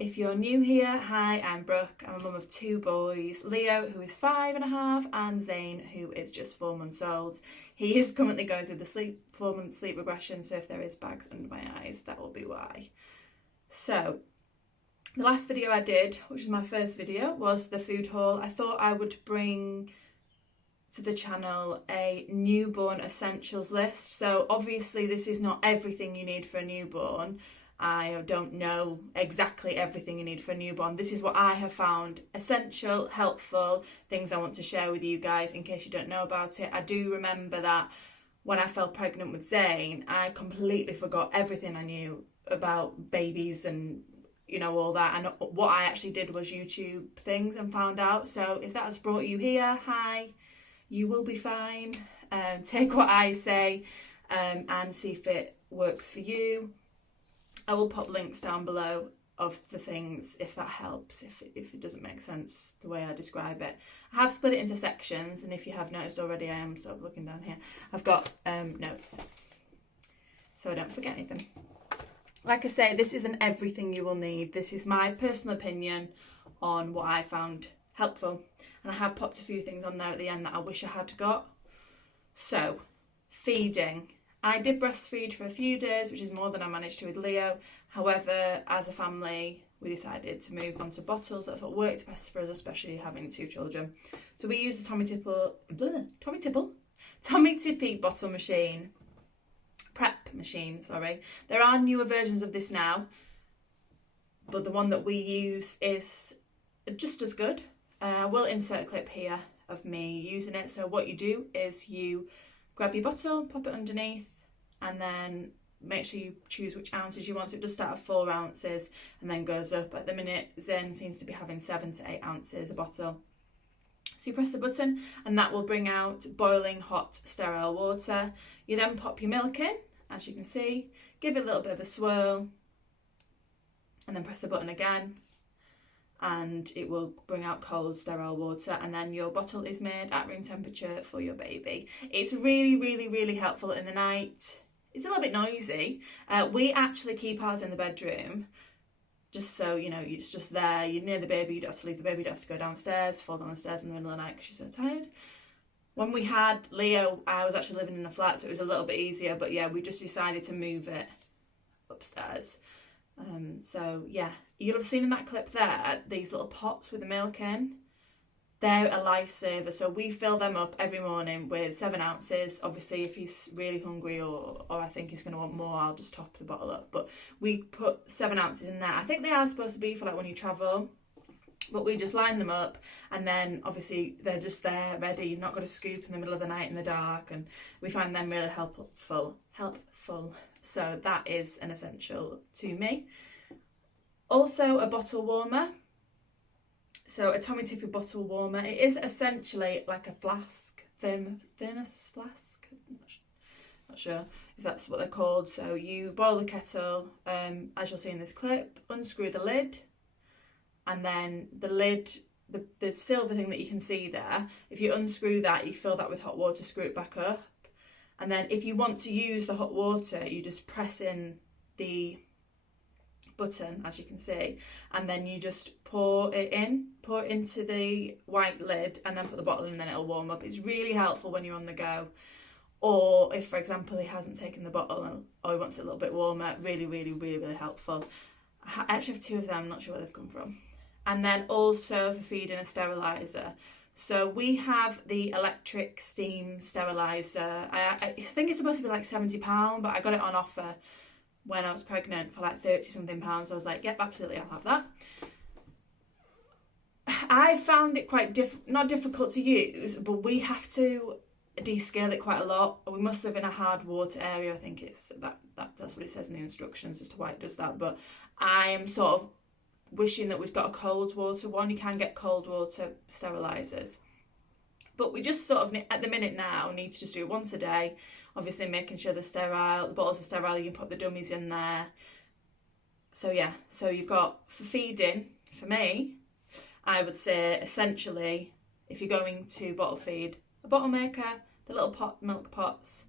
if you're new here, hi, I'm Brooke. I'm a mum of 2 boys, Leo, who is 5.5, and Zayn, who is just 4 months old. He is currently going through the 4-month sleep regression, so if there is bags under my eyes, that will be why. So, the last video I did, which is my first video, was the food haul. I thought I would bring to the channel a newborn essentials list. So obviously this is not everything you need for a newborn. I don't know exactly everything you need for a newborn. This is what I have found essential, helpful, things I want to share with you guys in case you don't know about it. I do remember that when I fell pregnant with Zayn, I completely forgot everything I knew about babies and, you know, all that. And what I actually did was YouTube things and found out. So if that has brought you here, hi, you will be fine. Take what I say and see if it works for you. I will pop links down below of the things if that helps, if it doesn't make sense the way I describe it. I have split it into sections, and if you have noticed already, I am sort of looking down here. I've got notes so I don't forget anything. Like I say, this isn't everything you will need. This is my personal opinion on what I found helpful. And I have popped a few things on there at the end that I wish I had got. So, feeding. I did breastfeed for a few days, which is more than I managed to with Leo. However, as a family, we decided to move on to bottles. That's what worked best for us, especially having 2 children. So we used the Tommy Tippy bottle machine. Prep machine, sorry. There are newer versions of this now, but the one that we use is just as good. I will insert a clip here of me using it. So what you do is you grab your bottle, pop it underneath, and then make sure you choose which ounces you want. So it does start at 4 ounces and then goes up. At the minute, Zayn seems to be having 7 to 8 ounces a bottle. So you press the button and that will bring out boiling hot sterile water. You then pop your milk in, as you can see, give it a little bit of a swirl, and then press the button again, and it will bring out cold sterile water, and then your bottle is made at room temperature for your baby. It's really, really, really helpful in the night. It's a little bit noisy. We actually keep ours in the bedroom, just so, you know, it's just there, you're near the baby, you don't have to leave the baby, you don't have to go downstairs, fall down the stairs in the middle of the night because she's so tired. When we had Leo, I was actually living in a flat, so it was a little bit easier, but yeah, we just decided to move it upstairs. So yeah, you'll have seen in that clip there, these little pots with the milk in. They're a lifesaver. So we fill them up every morning with 7 ounces. Obviously, if he's really hungry or I think he's going to want more, I'll just top the bottle up. But we put 7 ounces in there. I think they are supposed to be for like when you travel, but we just line them up, and then obviously they're just there ready. You've not got to scoop in the middle of the night in the dark, and we find them really helpful. So that is an essential to me. Also a bottle warmer. So a Tommy Tippy bottle warmer. It is essentially like a flask, thermos flask. I'm not sure if that's what they're called. So you boil the kettle, as you'll see in this clip, unscrew the lid, and then the lid, the silver thing that you can see there, if you unscrew that, you fill that with hot water, screw it back up. And then if you want to use the hot water, you just press in the button, as you can see, and then you just pour it into the white lid, and then put the bottle in, and then it'll warm up. It's really helpful when you're on the go, or if, for example, he hasn't taken the bottle or he wants it a little bit warmer. Really, really, really, really helpful. I actually have 2 of them, I'm not sure where they've come from. And then also for feeding, a sterilizer. So we have the electric steam sterilizer. I think it's supposed to be like £70, but I got it on offer when I was pregnant for like 30 something pounds. So I was like, yep, absolutely, I'll have that. I found it quite not difficult to use, but we have to descale it quite a lot. We must live in a hard water area. I think it's that's what it says in the instructions as to why it does that. But I am sort of wishing that we've got a cold water one. You can get cold water sterilizers, but we just sort of at the minute now need to just do it once a day, obviously making sure they're sterile, the bottles are sterile, you can put the dummies in there. So yeah, so you've got, for feeding, for me, I would say essentially, if you're going to bottle feed, a bottle maker, the little milk pots,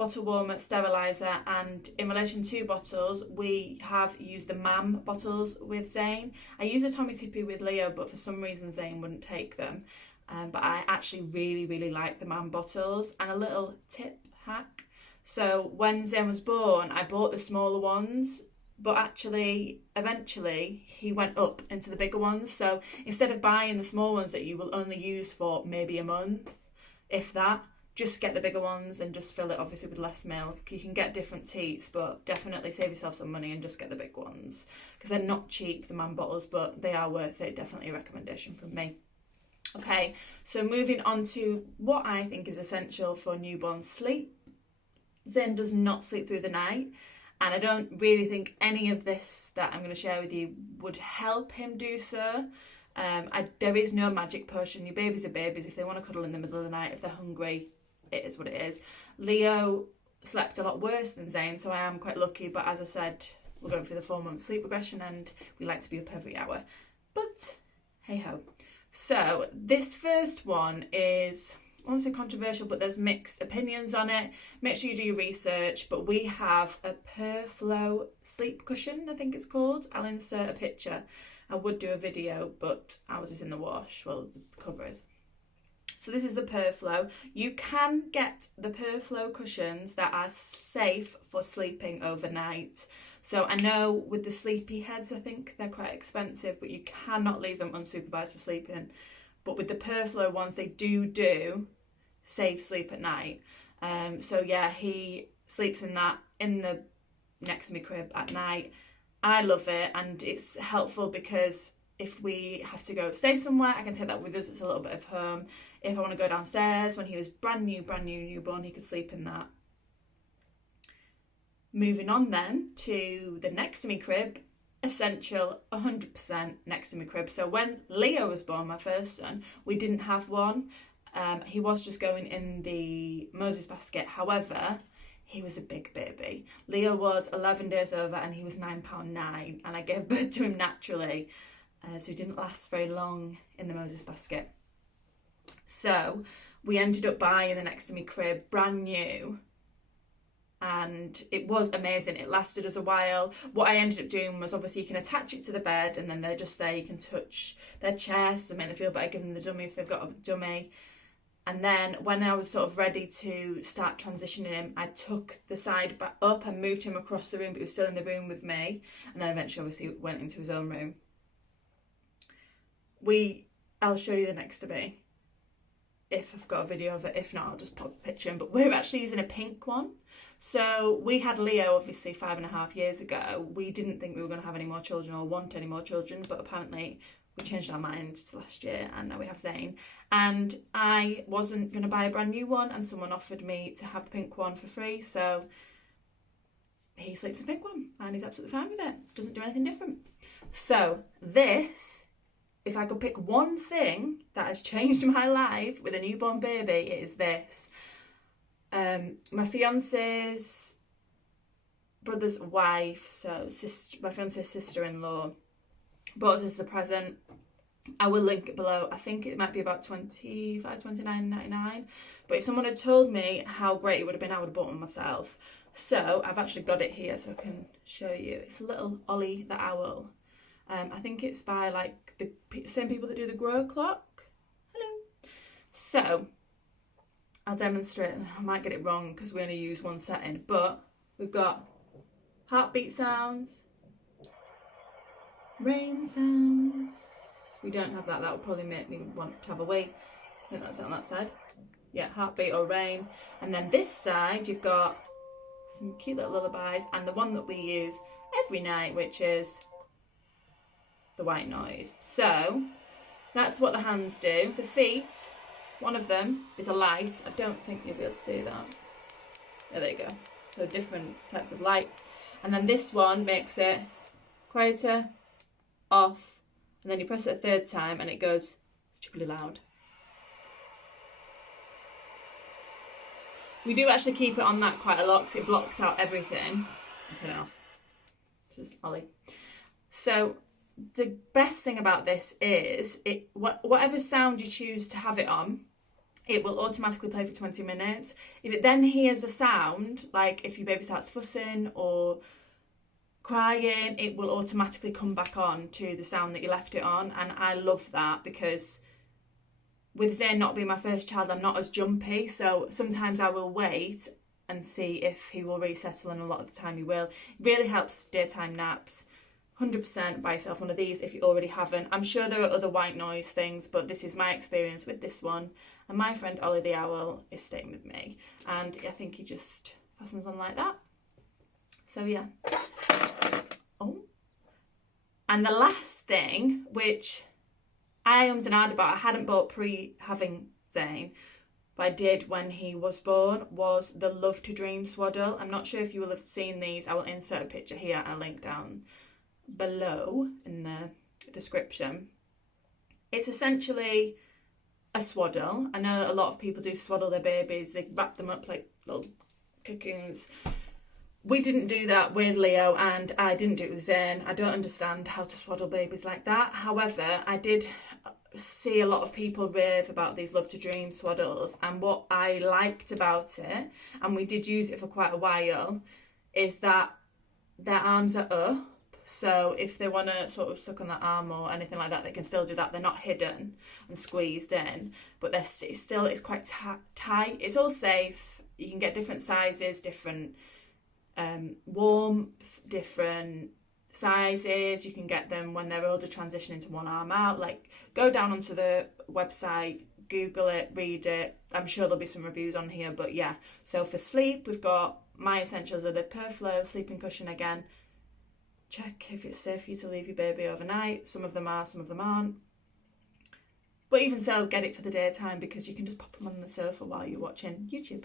bottle warmer, sterilizer, and in relation to bottles, we have used the MAM bottles with Zayn. I use a Tommy Tippy with Leo, but for some reason Zayn wouldn't take them. But I actually really like the MAM bottles. And a little tip hack. So when Zayn was born, I bought the smaller ones, but actually, eventually, he went up into the bigger ones. So instead of buying the small ones that you will only use for maybe a month, if that, just get the bigger ones and just fill it obviously with less milk. You can get different teats, but definitely save yourself some money and just get the big ones. Because they're not cheap, the MAM bottles, but they are worth it. Definitely a recommendation from me. Okay, so moving on to what I think is essential for newborn sleep. Zayn does not sleep through the night. And I don't really think any of this that I'm going to share with you would help him do so. There is no magic potion. Your babies are babies. If they want to cuddle in the middle of the night, if they're hungry, it is what it is. Leo slept a lot worse than Zayn, so I am quite lucky. But as I said, we're going through the 4-month sleep regression and we like to be up every hour. But hey ho. So this first one is, I won't say controversial, but there's mixed opinions on it. Make sure you do your research. But we have a Purflow sleep cushion, I think it's called. I'll insert a picture. I would do a video, but ours is in the wash. Well, the cover is. So this is the Purflow. You can get the Purflow cushions that are safe for sleeping overnight. So I know with the sleepy heads, I think they're quite expensive, but you cannot leave them unsupervised for sleeping. But with the Purflow ones, they do safe sleep at night. So yeah, he sleeps in that in the next to me crib at night. I love it, and it's helpful because if we have to go stay somewhere, I can take that with us. It's a little bit of home. If I want to go downstairs, when he was brand new newborn, he could sleep in that. Moving on then to the next to me crib. Essential, 100% next to me crib. So when Leo was born, my first son, we didn't have one. He was just going in the Moses basket. However, he was a big baby. Leo was 11 days over and he was £9.9, and I gave birth to him naturally. So he didn't last very long in the Moses basket. So we ended up buying the next to me crib brand new. And it was amazing. It lasted us a while. What I ended up doing was, obviously you can attach it to the bed and then they're just there. You can touch their chests and make them feel better, give them the dummy if they've got a dummy. And then when I was sort of ready to start transitioning him, I took the side back up and moved him across the room, but he was still in the room with me. And then eventually obviously went into his own room. I'll show you the next to me if I've got a video of it. If not, I'll just pop a picture in. But we're actually using a pink one. So we had Leo obviously 5.5 years ago. We didn't think we were going to have any more children or want any more children, but apparently we changed our minds last year and now we have Zayn. And I wasn't going to buy a brand new one, and someone offered me to have the pink one for free. So he sleeps in the pink one and he's absolutely fine with it. Doesn't do anything different. So this, if I could pick one thing that has changed my life with a newborn baby, it is this. My fiance's brother's wife, so my fiance's sister-in-law, bought us as a present. I will link it below. I think it might be about $29.99. But if someone had told me how great it would have been, I would have bought one myself. So I've actually got it here so I can show you. It's a little Ollie the Owl. I think it's by like the same people that do the Grow Clock. Hello. So I'll demonstrate. I might get it wrong because we only use one setting, but we've got heartbeat sounds, rain sounds. We don't have that. That would probably make me want to have a wee. I think that's on that side. Yeah, heartbeat or rain. And then this side, you've got some cute little lullabies, and the one that we use every night, which is the white noise. So that's what the hands do. The feet, one of them is a light. I don't think you'll be able to see that. Oh, there you go. So different types of light. And then this one makes it quieter, off, and then you press it a third time and it goes stupidly loud. We do actually keep it on that quite a lot because it blocks out everything. I'll turn it off. This is Ollie. So the best thing about this is whatever sound you choose to have it on, it will automatically play for 20 minutes. If it then hears a sound, like if your baby starts fussing or crying, it will automatically come back on to the sound that you left it on. And I love that, because with Zayn not being my first child, I'm not as jumpy, so sometimes I will wait and see if he will resettle, and a lot of the time he will. It really helps daytime naps. 100% buy yourself one of these if you already haven't. I'm sure there are other white noise things, but this is my experience with this one. And my friend Ollie the Owl is staying with me, and I think he just fastens on like that. So yeah. Oh. And the last thing, which I ummed and ahed about, I hadn't bought pre-having Zayn, but I did when he was born, was the Love to Dream Swaddle. I'm not sure if you will have seen these. I will insert a picture here and a link down below in the description. It's essentially a swaddle. I know a lot of people do swaddle their babies. They wrap them up like little cocoons. We didn't do that with Leo, and I didn't do it with Zayn. I don't understand how to swaddle babies like that. However, I did see a lot of people rave about these Love to Dream swaddles, and what I liked about it, and we did use it for quite a while, is that their arms are up. So if they want to sort of suck on that arm or anything like that, they can still do that. They're not hidden and squeezed in, but it's quite tight. It's all safe. You can get different sizes, different warmth, different sizes. You can get them when they're older, transition into one arm out. Like, go down onto the website, Google it, read it. I'm sure there'll be some reviews on here, but yeah. So for sleep, we've got my essentials are the Purflow sleeping cushion again. Check if it's safe for you to leave your baby overnight. Some of them are, some of them aren't. But even so, get it for the daytime, because you can just pop them on the sofa while you're watching YouTube.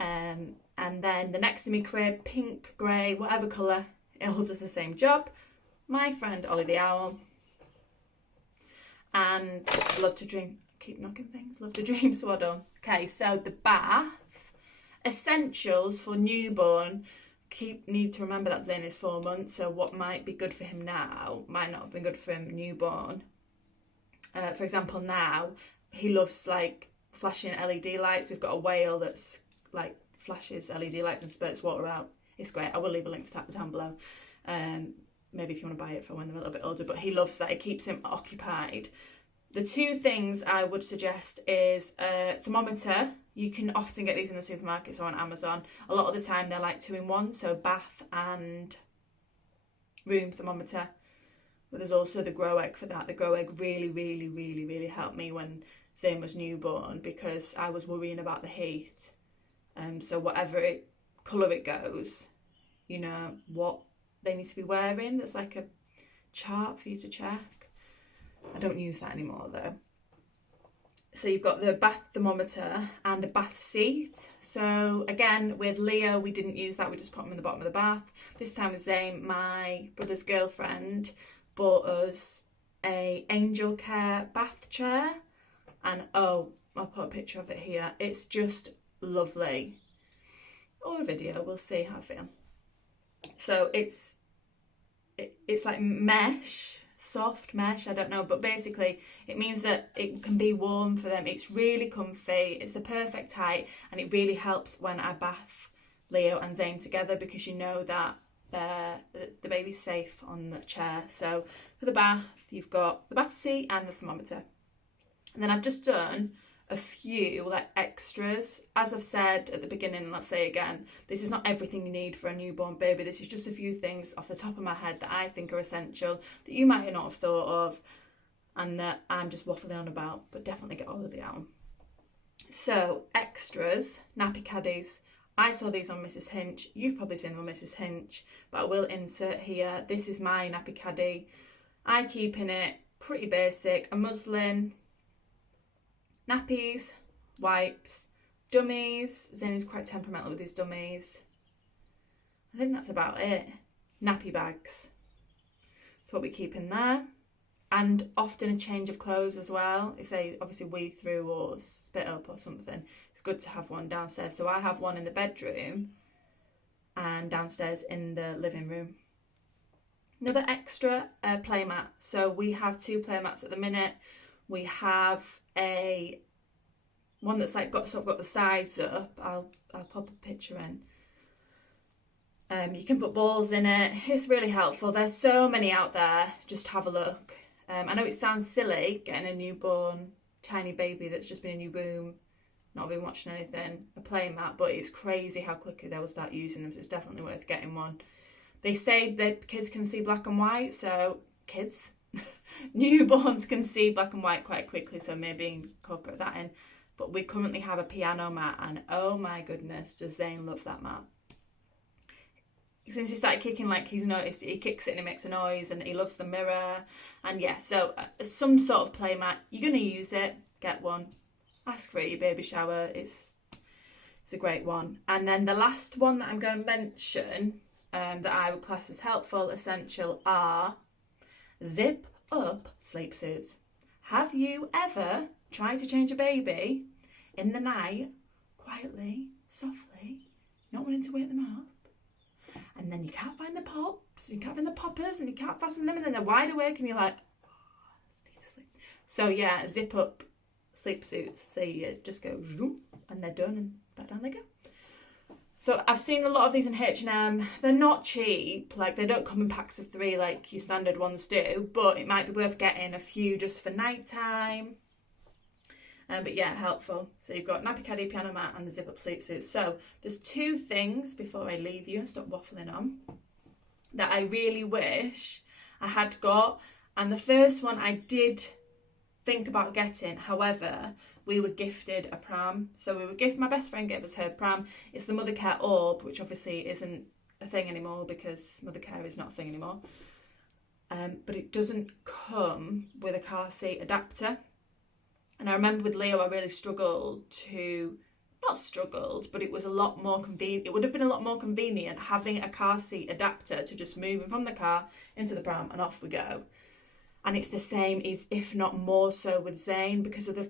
And then the Next to Me crib, pink, grey, whatever colour, it all does the same job. My friend Ollie the Owl. And Love to Dream, keep knocking things, Love to Dream Swaddle. Okay, so the bath, essentials for newborn. Need to remember that Zayn is 4 months, so what might be good for him now might not have been good for him newborn. For example, now he loves like flashing LED lights. We've got a whale that's like flashes LED lights and spurts water out. It's great. I will leave a link to that down below. Maybe if you want to buy it for when they're a little bit older, but he loves that. It keeps him occupied. The two things I would suggest is a thermometer. You can often get these in the supermarkets or on Amazon. A lot of the time they're like 2-in-1, so bath and room thermometer. But there's also the Grow Egg for that. The Grow Egg really helped me when Zayn was newborn, because I was worrying about the heat. So whatever colour it goes, you know what they need to be wearing. There's like a chart for you to check. I don't use that anymore though. So you've got the bath thermometer and a bath seat. So again, with Leo, we didn't use that. We just put him in the bottom of the bath. This time with Zayn, my brother's girlfriend bought us a Angel Care bath chair. And oh, I'll put a picture of it here. It's just lovely. Or a video, we'll see how I feel. So it's like mesh, soft mesh, I don't know, but basically it means that it can be warm for them. It's really comfy, it's the perfect height, and it really helps when I bath Leo and Zayn together, because you know that the baby's safe on the chair. So for the bath, you've got the bath seat and the thermometer. And then I've just done a few like extras. As I've said at the beginning, and let's say again, this is not everything you need for a newborn baby. This is just a few things off the top of my head that I think are essential, that you might not have thought of, and that I'm just waffling on about, but definitely get all of the out. So extras, nappy caddies. I saw these on Mrs. Hinch. You've probably seen them on Mrs. Hinch, but I will insert here. This is my nappy caddy. I keep in it pretty basic, a muslin, nappies, wipes, dummies. Zayn is quite temperamental with his dummies. I think that's about it. Nappy bags. That's what we keep in there. And often a change of clothes as well. If they obviously wee through or spit up or something, it's good to have one downstairs. So I have one in the bedroom and downstairs in the living room. Another extra, playmat. So we have 2 playmats at the minute. We have a one that's like got the sides up. I'll pop a picture in. You can put balls in it. It's really helpful. There's so many out there. Just have a look. I know it sounds silly getting a newborn tiny baby that's just been in your womb, not been watching anything, a playmat, but it's crazy how quickly they will start using them. So it's definitely worth getting one. They say that kids can see black and white, so kids, newborns can see black and white quite quickly, so maybe incorporate that in. But we currently have a piano mat, and oh my goodness, does Zayn love that mat. Since he started kicking, like, he's noticed he kicks it and it makes a noise, and he loves the mirror. And yeah, so some sort of play mat, you're going to use it, get one. Ask for it at your baby shower. It's a great one. And then the last one that I'm going to mention that I would class as helpful, essential, are zip up sleep suits. Have you ever tried to change a baby in the night, quietly, softly, not wanting to wake them up? And then you can't find the pops, you can't find the poppers, and you can't fasten them, and then they're wide awake, and you're like, oh, I need to sleep. So yeah, zip up sleep suits. They just go zoom, and they're done, and back down they go. So I've seen a lot of these in H&M. They're not cheap, like they don't come in packs of 3 like your standard ones do, but it might be worth getting a few just for night time. But yeah, helpful. So you've got Nappy Caddy, piano mat, and the zip up sleep suit. So there's 2 things before I leave you and stop waffling on that I really wish I had got. And the first one I did think about getting. However, we were gifted a pram. So my best friend gave us her pram. It's the Mother Care Orb, which obviously isn't a thing anymore because Mother Care is not a thing anymore. But it doesn't come with a car seat adapter. And I remember with Leo, I really but it was a lot more convenient. It would have been a lot more convenient having a car seat adapter to just move him from the car into the pram and off we go. And it's the same, if not more so with Zayn, because of the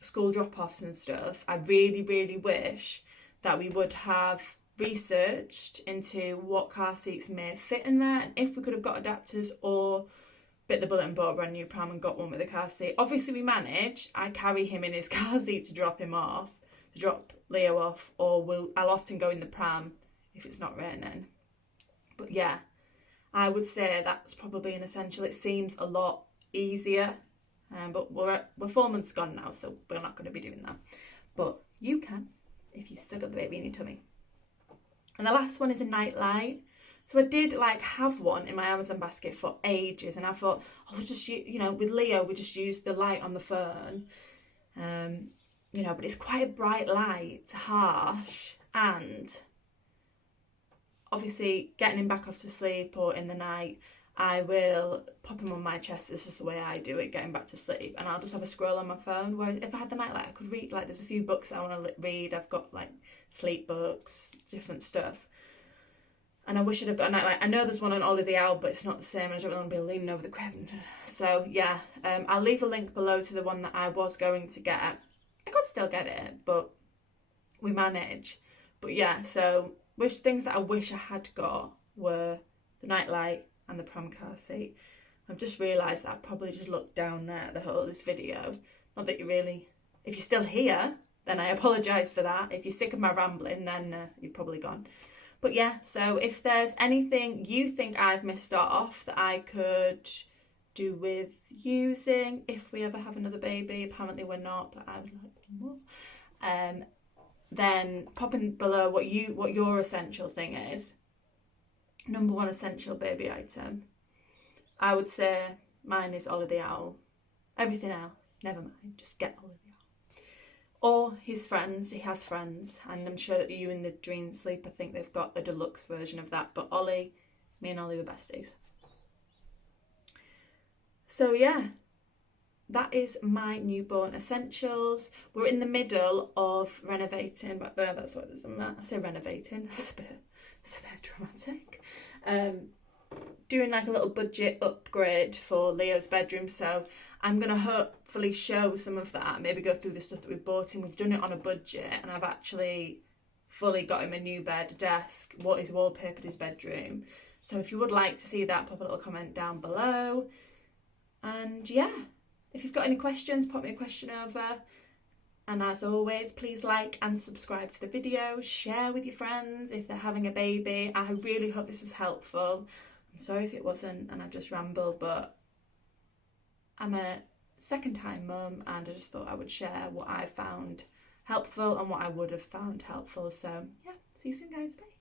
school drop-offs and stuff. I really, really wish that we would have researched into what car seats may fit in there, and if we could have got adapters, or bit the bullet and bought a brand new pram and got one with a car seat. Obviously we manage. I carry him in his car seat to drop him off, to drop Leo off, or I'll often go in the pram if it's not raining. But yeah, I would say that's probably an essential. It seems a lot easier, but we're 4 months gone now, so we're not going to be doing that. But you can if you still got the baby in your tummy. And the last one is a night light. So I did have one in my Amazon basket for ages, and I thought, just with Leo we just use the light on the phone, but it's quite a bright light, harsh, and obviously getting him back off to sleep or in the night, I will pop him on my chest. This is the way I do it, getting back to sleep, and I'll just have a scroll on my phone. Whereas if I had the night light, I could read. There's a few books that I want to read. I've got sleep books, different stuff. And I wish I'd have got a nightlight. I know there's one on Ollie the Owl, but it's not the same. I don't really want to be leaning over the crib. So yeah, I'll leave a link below to the one that I was going to get. I could still get it, but we manage. But yeah, so things that I wish I had got were the nightlight and the pram car seat. I've just realised that I've probably just looked down there the whole of this video. Not that if you're still here, then I apologise for that. If you're sick of my rambling, then you're probably gone. But yeah, so if there's anything you think I've missed off that I could do with using, if we ever have another baby, apparently we're not, but I would like more, then pop in below what your essential thing is. Number 1 essential baby item. I would say mine is Ollie the Owl. Everything else, never mind, just get Ollie the Owl. Or his friends, he has friends, and I'm sure that you in the Dream Sleep, I think they've got a deluxe version of that, but me and Ollie were besties. So yeah, that is my newborn essentials. We're in the middle of renovating back there, that's what it is. I say renovating, that's a bit dramatic. Doing a little budget upgrade for Leo's bedroom, so I'm going to hopefully show some of that, maybe go through the stuff that we've bought in. We've done it on a budget, and I've actually fully got him a new bed, a desk, what is wallpapered his bedroom. So if you would like to see that, pop a little comment down below. And yeah, if you've got any questions, pop me a question over. And as always, please like and subscribe to the video, share with your friends if they're having a baby. I really hope this was helpful. I'm sorry if it wasn't and I've just rambled, but I'm a second-time mum and I just thought I would share what I found helpful and what I would have found helpful. So yeah, see you soon guys, bye.